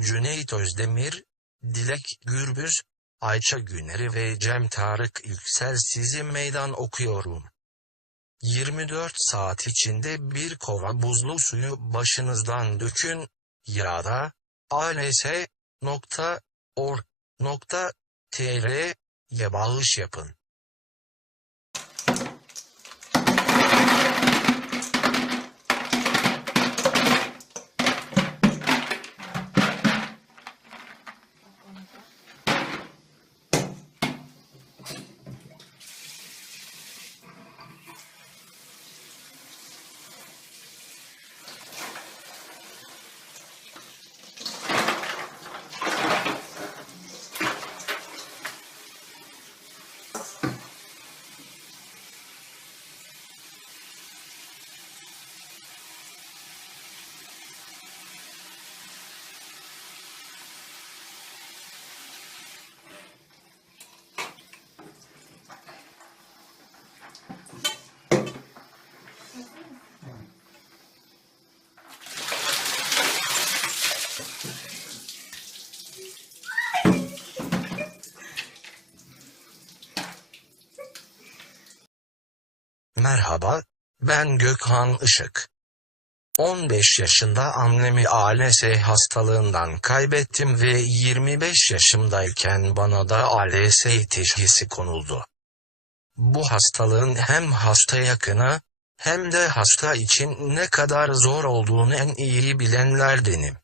Cüneyt Özdemir, Dilek Gürbüz, Ayça Güneri ve Cem Tarık Yüksel sizi meydan okuyorum. 24 saat içinde bir kova buzlu suyu başınızdan dökün, ya da als.org.tr'ye bağış yapın. Merhaba, ben Gökhan Işık. 15 yaşında annemi ALS hastalığından kaybettim ve 25 yaşımdayken bana da ALS teşhisi konuldu. Bu hastalığın hem hasta yakını, hem de hasta için ne kadar zor olduğunu en iyi bilenlerdenim.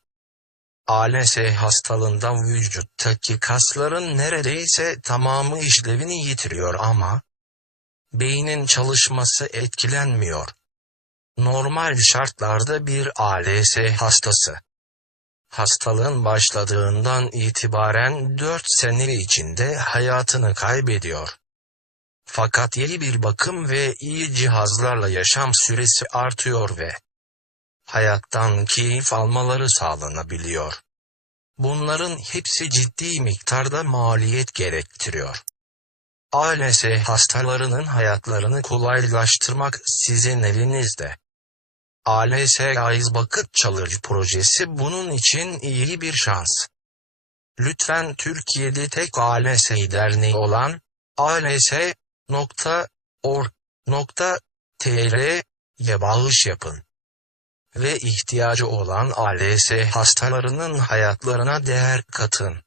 ALS hastalığında vücuttaki kasların neredeyse tamamı işlevini yitiriyor ama, beynin çalışması etkilenmiyor. Normal şartlarda bir ALS hastası. Hastalığın başladığından itibaren 4 sene içinde hayatını kaybediyor. Fakat iyi bir bakım ve iyi cihazlarla yaşam süresi artıyor ve hayattan keyif almaları sağlanabiliyor. Bunların hepsi ciddi miktarda maliyet gerektiriyor. ALS hastalarının hayatlarını kolaylaştırmak sizin elinizde. ALS Yayız Bakıt Çalıcı projesi bunun için iyi bir şans. Lütfen Türkiye'de tek ALS derneği olan als.org.tr'ye bağış yapın. Ve ihtiyacı olan ALS hastalarının hayatlarına değer katın.